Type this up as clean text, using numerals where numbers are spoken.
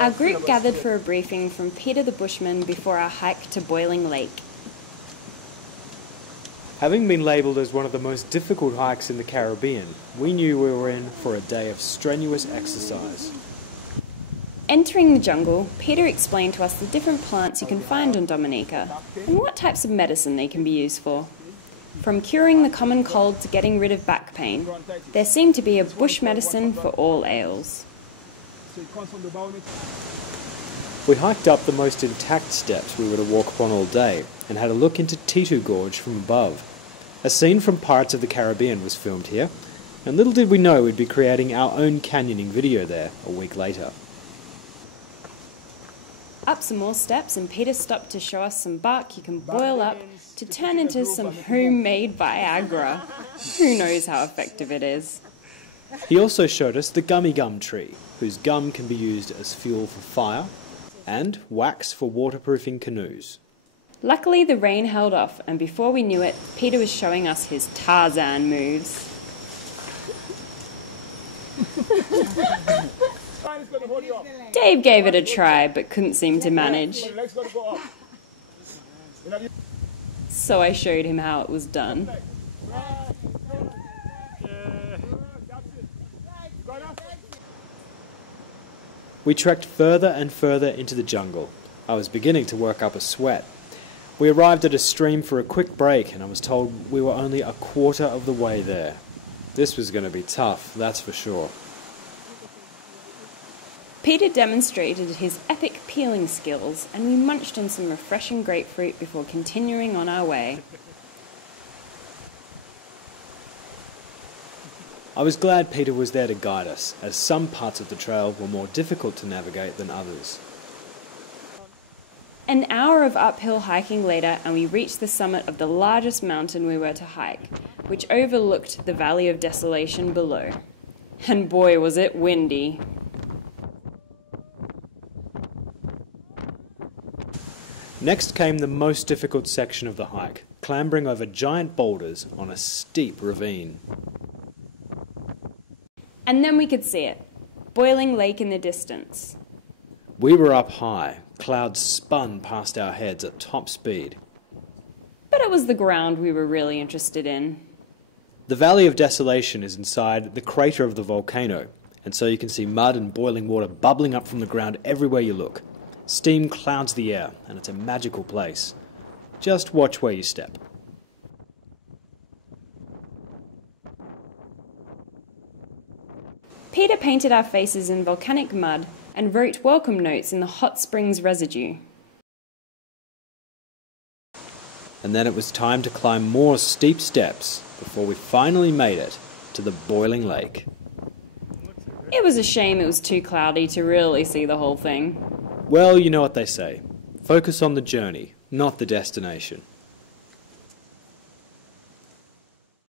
Our group gathered for a briefing from Peter the Bushman before our hike to Boiling Lake. Having been labelled as one of the most difficult hikes in the Caribbean, we knew we were in for a day of strenuous exercise. Entering the jungle, Peter explained to us the different plants you can find on Dominica and what types of medicine they can be used for. From curing the common cold to getting rid of back pain, there seemed to be a bush medicine for all ails. We hiked up the most intact steps we were to walk upon all day and had a look into Titu Gorge from above. A scene from Pirates of the Caribbean was filmed here, and little did we know we'd be creating our own canyoning video there a week later. Up some more steps and Peter stopped to show us some bark you can boil up to turn into some homemade Viagra. Who knows how effective it is? He also showed us the gummy gum tree, whose gum can be used as fuel for fire, and wax for waterproofing canoes. Luckily the rain held off, and before we knew it, Peter was showing us his Tarzan moves. Dave gave it a try, but couldn't seem to manage. So I showed him how it was done. We trekked further and further into the jungle. I was beginning to work up a sweat. We arrived at a stream for a quick break, and I was told we were only a quarter of the way there. This was going to be tough, that's for sure. Peter demonstrated his epic peeling skills, and we munched on some refreshing grapefruit before continuing on our way. I was glad Peter was there to guide us, as some parts of the trail were more difficult to navigate than others. An hour of uphill hiking later, and we reached the summit of the largest mountain we were to hike, which overlooked the Valley of Desolation below. And boy, was it windy. Next came the most difficult section of the hike, clambering over giant boulders on a steep ravine. And then we could see it, Boiling Lake in the distance. We were up high. Clouds spun past our heads at top speed. But it was the ground we were really interested in. The Valley of Desolation is inside the crater of the volcano, and so you can see mud and boiling water bubbling up from the ground everywhere you look. Steam clouds the air, and it's a magical place. Just watch where you step. Peter painted our faces in volcanic mud and wrote welcome notes in the hot springs residue. And then it was time to climb more steep steps before we finally made it to the Boiling Lake. It was a shame it was too cloudy to really see the whole thing. Well, you know what they say. Focus on the journey, not the destination.